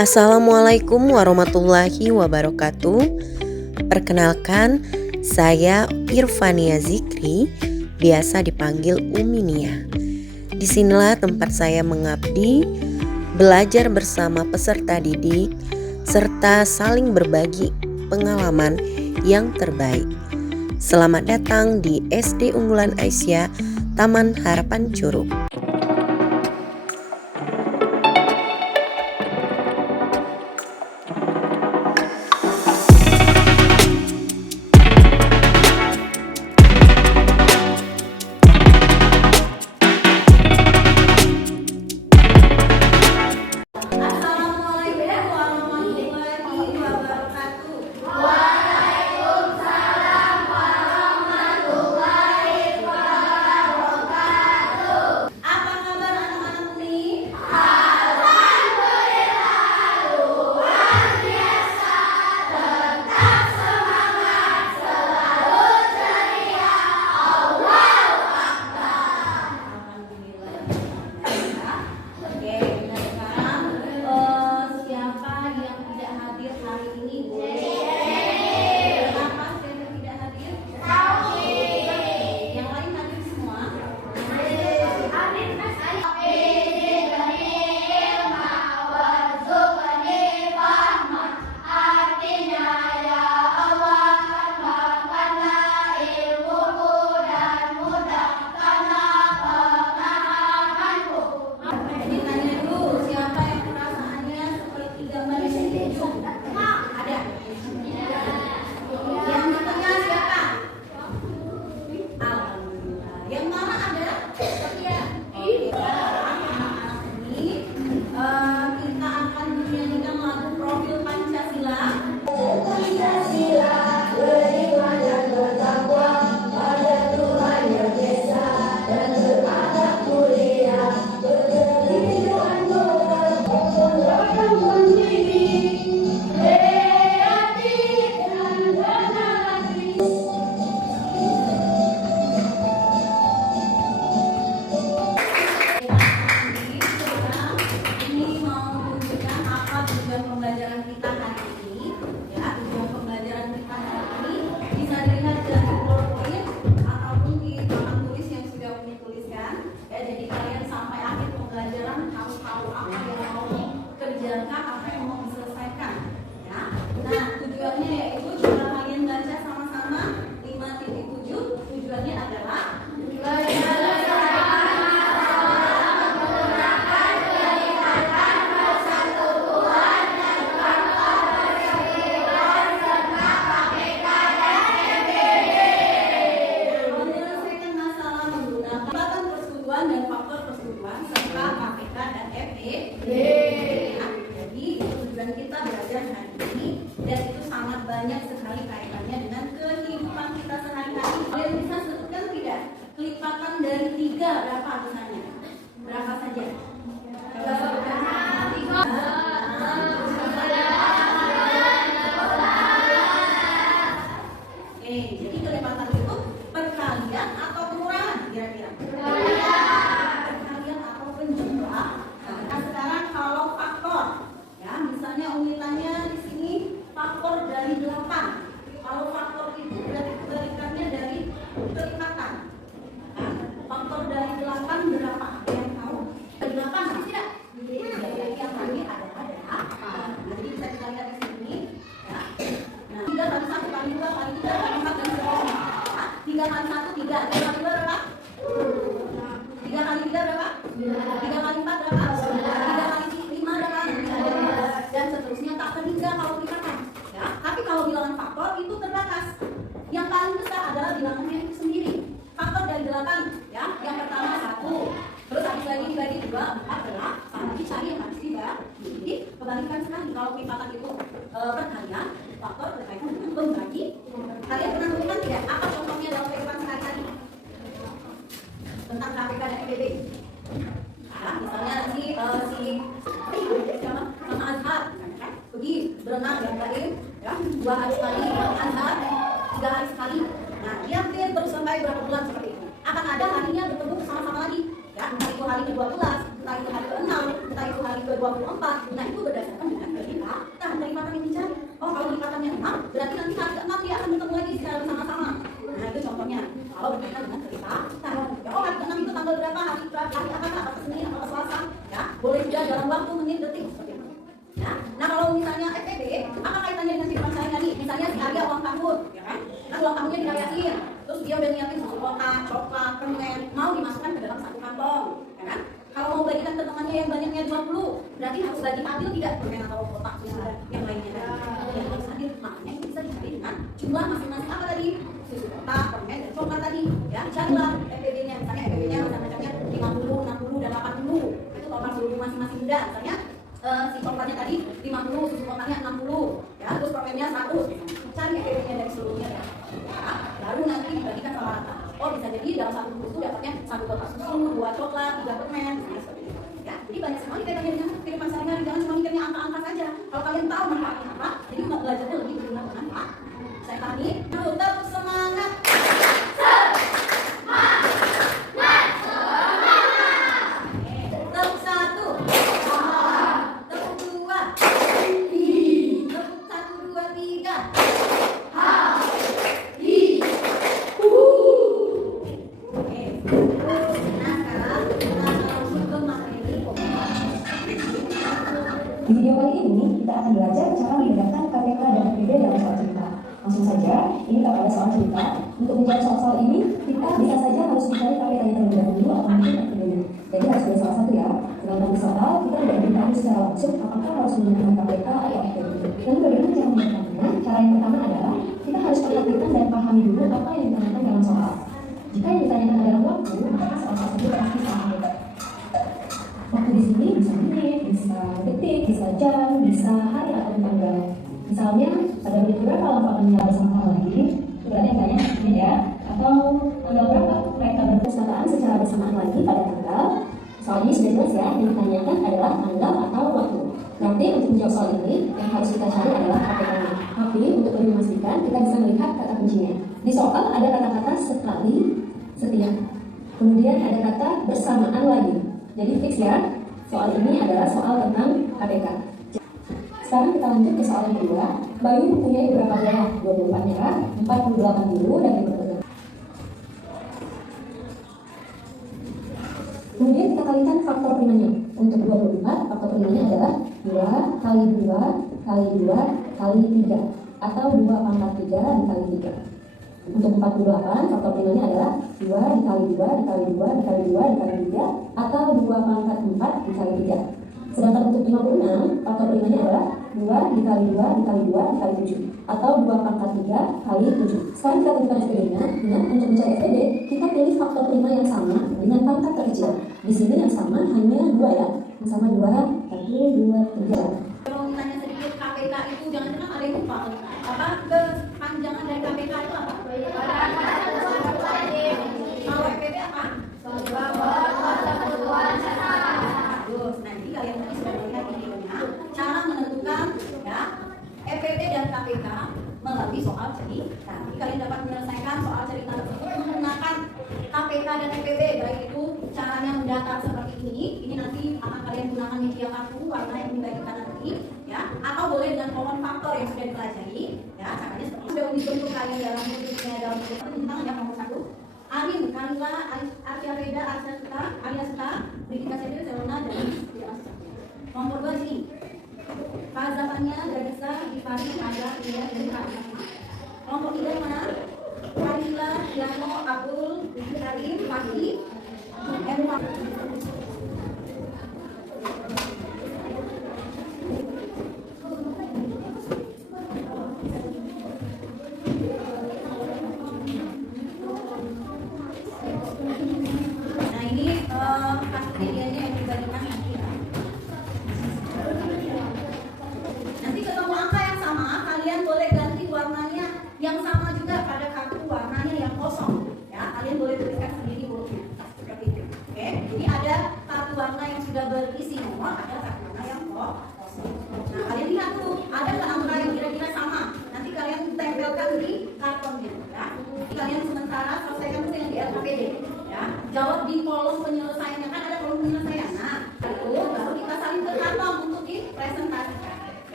Assalamualaikum warahmatullahi wabarakatuh. Perkenalkan, saya Irfania Zikri, biasa dipanggil Uminia. Disinilah tempat saya mengabdi, belajar bersama peserta didik, serta saling berbagi pengalaman yang terbaik. Selamat datang di SD Unggulan Aisyah, Taman Harapan Curug. Apa yang mau diselesaikan ya. Nah, tujuannya yaitu coba kalian baca sama-sama 5.7. Tujuannya adalah menyelesaikan masalah menggunakan persekutuan dan faktor persekutuan serta KPK dan FEB. Dan kita belajar hari ini, dan itu sangat banyak sekali kaitannya dengan kehidupan kita sehari-hari. Kalian bisa sebutkan tidak? Kelipatan dari 3 berapa misalnya? Berapa saja? Jadi kelipatan itu perkalian atau pengurangan kira-kira? Perkalian atau penjumlah. Nah, sekarang kalau faktor, ya misalnya umilannya di sini faktor dari 8. Kalau faktor itu berarti kebalikannya dari kelipatan. Nah, faktor dari 8 berapa? Ada yang tahu? Dari 8 pasti tidak? Jadi yang tadi adalah 8. Jadi bisa kita lihat di sini. Ya. Nah, 3 kali 1 kali 2 kali 3 kali 4 dan seterusnya. 3 kali 1 3. 3 kali 2 berapa? 3 kali 3 berapa? 3 kali 4 berapa? 3 kali 5 berapa? Dan seterusnya tak terhingga kalau kelipatan. Ya, tapi kalau bilangan faktor itu terbatas. Yang paling besar adalah bilangannya itu sendiri. Faktor dari 8, ya. Yang pertama 1. Terus habis lagi dibagi 2, 4 adalah sama dicari yang harus dibagi. Jadi kebalikan sekali kalau kelipatan itu perkalian, faktor berkaitan dengan pembagi. Kalian pernah menemukan tidak? Apa contohnya dalam kehidupan sehari-hari tentang KPK dan FEB? Nah, misalnya sama Azhar, pergi berenang dan lain, ya 2 hari sekali, Azhar 3 hari sekali. Nah, dia hampir terus sampai berapa bulan seperti itu. Akan ada harinya bertemu sama-sama lagi, ya entah itu hari ke-12, entah itu hari ke-6, entah itu hari ke-24. Nah, itu berdasarkan dengan ya. Nah, kelipatan yang dicari. Oh, kalau kelipatannya 6, berarti nanti kali ke-6 dia akan ketemu lagi secara bersama-sama. Nah, itu contohnya. Kalau berkaitan dengan kelipatan. Ya, oh, hari ke-6 itu tanggal berapa? Hari apa? Atau Senin atau Selasa? Ya, boleh juga dalam waktu menit detik seperti itu. Ya. Nah, kalau misalnya FPB, apa kaitannya dengan kehidupan sehari-hari? Misalnya sekali ulang tahun, ya kan? Nah, ulang tahunnya dirayain, terus dia udah nyiapin susu kotak, coklat, permen, mau dimasukkan ke dalam satu kantong, ya kan? Kalau mau bagikan ke temannya yang banyaknya 20, berarti harus bagi adil tidak permen atau kotak susu dan yang lainnya tadi. Yang harus adil, makanya itu bisa dicari dengan jumlah masing-masing apa tadi? Susu kotak, permen, dan coklat tadi. Ya, carilah FPB-nya, misalnya FPB-nya macam-macamnya 50, 60, dan 80. Itu total seluruh masing-masing benda, misalnya si coklatnya tadi 50, susu kotaknya 60, ya, terus permennya 100. Cari FPB-nya dari seluruhnya ya. Ya, baru nanti dibagikan sama rata. Oh, bisa jadi dalam satu bungkus itu dapatnya 1 kotak susu, 2 coklat, 3 permen, seperti itu. Ya, jadi banyak sekali kaitannya dengan kehidupan sehari-hari. Jangan cuma mikirnya angka-angka saja. Kalau kalian tahu manfaatnya apa, jadi belajarnya lebih berguna. Saya pahami. Tetap semangat. Di video kali ini kita akan belajar cara membedakan KPK dan FPB dalam soal cerita. Langsung saja, ini kalau ada soal cerita, untuk menjawab soal-soal ini, kita bisa saja harus mencari KPK-nya terlebih dahulu atau mungkin FPB-nya. Jadi harus pilih salah satu ya. Dalam soal, kita tidak diberitahu secara langsung apakah harus menggunakan KPK atau FPB. Lalu bagaimana cara membedakannya? Cara yang pertama adalah kita harus perhatikan dan pahami dulu apa yang ditanyakan dalam soal. Jika yang ditanyakan adalah waktu, maka soal tersebut pasti sama. Waktu di sini bisa menit, bisa detik, bisa jam, bisa hari atau tanggal. Misalnya pada menit berapa lampu akan menyala bersama lagi, berarti yang tanya ini ya. Atau tanggal berapa mereka berpersangkaan secara bersamaan lagi pada tanggal. Soal ini sudah jelas ya, yang ditanyakan adalah tanggal atau waktu. Nanti untuk menjawab soal ini, yang harus kita cari adalah KPK-nya. Tapi untuk lebih memastikan, kita bisa melihat kata kuncinya. Di soal ada kata-kata sekali, setiap. Kemudian ada kata bersamaan lagi. Jadi fix ya, soal ini adalah soal tentang KPK. Sekarang kita lanjut ke soal yang kedua. Bayu mempunyai beberapa bola? 24 merah, 48 biru, dan 5 putih. Kemudian kita kalikan faktor primanya. Untuk 24, faktor primanya adalah 2 kali 2 kali 2 kali 3. Atau 2 pangkat 3 dikali 3. Untuk 48, faktor primanya adalah 2 dikali 2 dikali 2 dikali 2 dikali 3 atau 2 pangkat 4 dikali 3. Sedangkan untuk 56, faktor primanya adalah 2 dikali 2 dikali 2 dikali 7 atau 2 pangkat 3 kali 7. Sekarang kita tentukan FPB-nya. Ingat, untuk mencari FPB, kita pilih faktor prima yang sama dengan pangkat terkecil. Di sini yang sama hanya 2 ya. Yang sama 2, 1, 2, 3. Kalau ditanya sedikit KPK itu jangan-jangan ada yang lupa. Apa kepanjangan dari KPK itu apa? Kalau FPB apa? Bagus. Nanti kalian tadi sudah melihat videonya cara menentukan ya FPB dan KPK melalui soal cerita. Jadi kalian dapat menyelesaikan soal cerita tersebut menggunakan KPK dan FPB, baik itu caranya mendatar seperti ini. Ini nanti akan kalian gunakan media kartu warna yang dibagi kanan kiri, ya. Atau boleh dengan common factor yang sudah dipelajari, ya. Caranya seperti sudah dibentuk kalian dalam bentuknya dalam tentang yang nomor 1. Arin, Kanila, Arya Reda, Arya Seta, Brigita Sedil, Selona, dan nomor 2 sini. Fazafannya, Gadisa, Gifari, Ada, Ria, dan Kak. Kelompok 3 yang mana? Kanila, Yano, Abdul, Karim, Fakih, Emma. Nah ini kasus medianya yang dibandingkan nanti ya. Nanti ketemu angka yang sama, kalian boleh ganti warnanya yang sama juga pada kartu warnanya yang kosong. Ya, kalian boleh tuliskan sendiri hurufnya seperti itu. Oke, jadi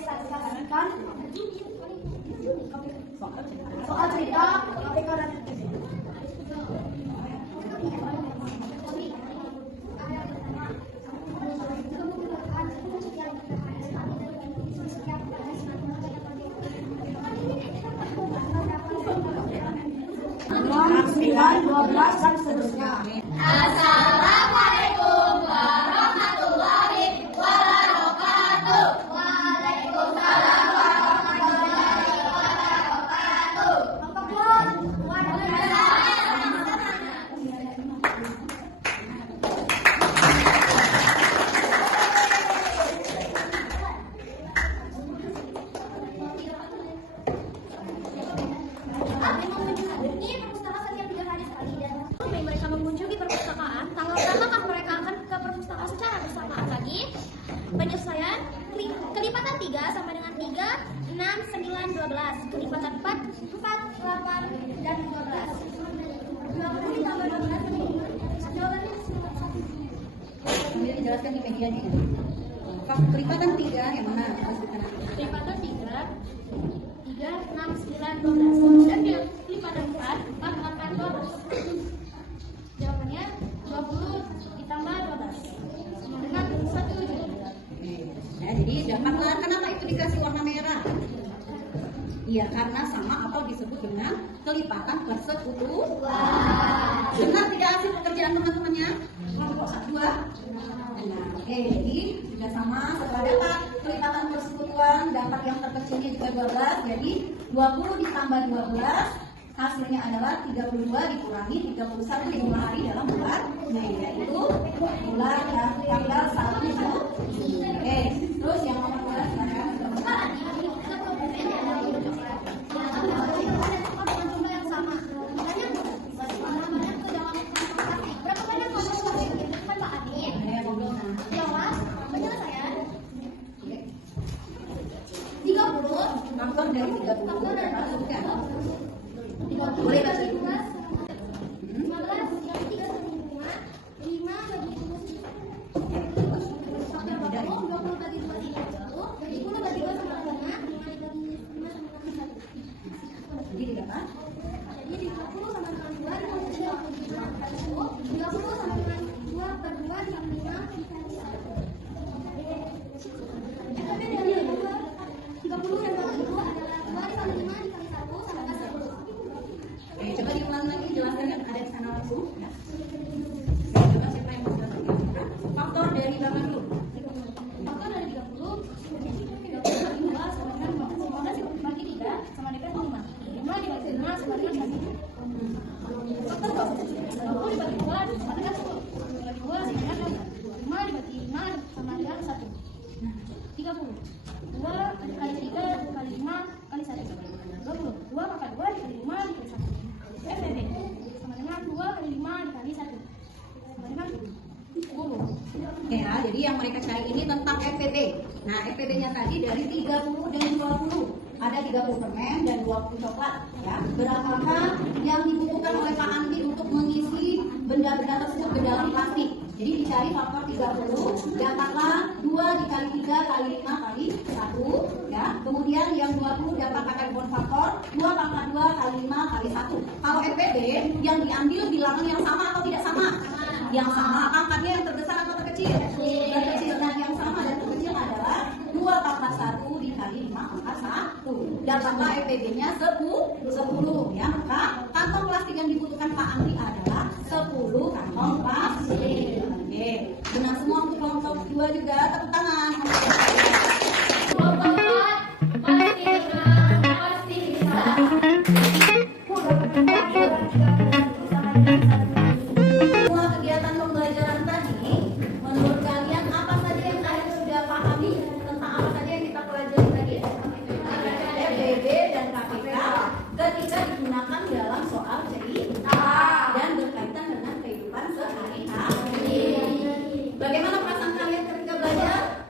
saksikan soal cerita KPK dan sembilan, 12 dan seterusnya. Assalamualaikum warahmatullahi wabarakatuh. Waalaikumsalam warahmatullahi wabarakatuh. Mereka mengunjungi perpustakaan, tanggal berapakah mereka akan ke perpustakaan secara bersamaan lagi? Penyesuaian kelipatan 3 sama dengan 3, 6, 9, 12. Kelipatan 4, 8, dan 15. 20 ditambah 12. Jawabannya Sambil dijelaskan di media ini. Kelipatan 3 yang mana? kelipatan 3, 6, 9, 12. Dan kelipatan 4, 8, 12. Jawabannya 20 ditambah 12 sama dengan 1 juga. Ya, jadi dapatlah kenapa itu dikasih warna merah? Iya, karena sama atau disebut dengan kelipatan persekutuan. Benar tidak hasil pekerjaan teman-temannya? Kelompok 1, 2. Nah, oke, jadi sudah sama. Setelah dapat kelipatan persekutuan, dapat yang terkecilnya juga 12. Jadi 20 ditambah 12 hasilnya adalah 32 dikurangi 31 jumlah hari dalam bulan Mei, yaitu bulan tanggal 1 Juni. Oke, terus yang nomor 2 silakan. Faktor dari 30 masukkan. Boleh baca ibu? 30 coba diulang lagi, jelaskan yang ada di sana langsung. Ya. Coba siapa yang mau jelaskan? Faktor dari Bapak dulu. Faktor dari 30 bagi 2 sama dengan 15 dibagi 3 sama dengan 5. 5 dibagi 5 sama dengan 1. Faktor 20 dibagi 2 sama dengan 10. Dibagi 2 sama dengan 5. 5 dibagi 5 sama dengan 1. 30. 2 kali 3 kali 5 kali 1. 20. 2 maka 2 dikali 5 dikali 1. FPB sama dengan 2 kali 5 dikali 1 sama dengan 10. Ya, jadi yang mereka cari ini tentang FPB. Nah, FPB-nya tadi dari 30 dan 20. Ada 30 permen dan 20 coklat. Ya, berapakah yang dibutuhkan oleh Pak Andi untuk mengisi benda-benda tersebut ke dalam plastik? Jadi dicari faktor 30, dapatlah 2 dikali 3 kali 5 kali 1. Ya, kemudian yang 20 dapat pakai bon faktor 2 pangkat 2 kali 5 kali 1. Kalau FPB yang diambil bilangan yang sama atau tidak sama? Yang sama. Pangkatnya yang terbesar atau terkecil? Terkecil. Nah, yang sama dan terkecil adalah 2 pangkat 1 dikali 5 pangkat 1. Dapatlah FPB-nya 10. Ya, maka kantong plastik yang dibutuhkan Pak Andi adalah 10 kantong plastik. Oke, benar semua untuk kelompok 2 juga, tepuk tangan. Semua kegiatan pembelajaran tadi, menurut kalian apa saja yang kalian sudah pahami tentang apa saja yang kita pelajari tadi? FPB dan KPK ketika digunakan dalam soal cerita dan berkaitan dengan kehidupan sehari-hari. Bagaimana perasaan kalian ketika belajar?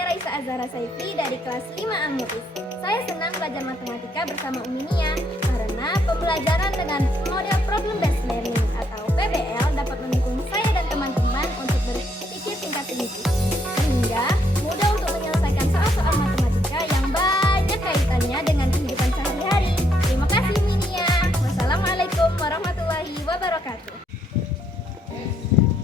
saya Raisa Azhara Saifri dari kelas 5A Mutis. Saya senang belajar matematika bersama Umi Nia karena pembelajaran dengan model problem based learning atau PBL dapat mendukung saya dan teman-teman untuk berpikir tingkat tinggi sehingga mudah untuk menyelesaikan soal-soal matematika yang banyak kaitannya dengan kehidupan sehari-hari. Terima kasih Umi Nia. Wassalamualaikum warahmatullahi wabarakatuh.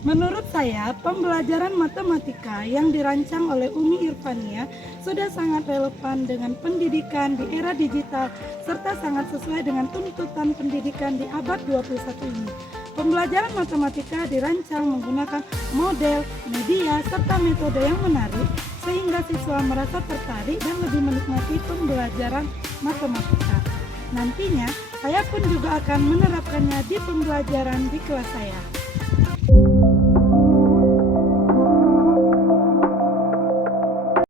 Menurut saya, pembelajaran matematika yang dirancang oleh Umi Irfania sudah sangat relevan dengan pendidikan di era digital serta sangat sesuai dengan tuntutan pendidikan di abad 21 ini. Pembelajaran matematika dirancang menggunakan model, media, serta metode yang menarik sehingga siswa merasa tertarik dan lebih menikmati pembelajaran matematika. Nantinya, saya pun juga akan menerapkannya di pembelajaran di kelas saya.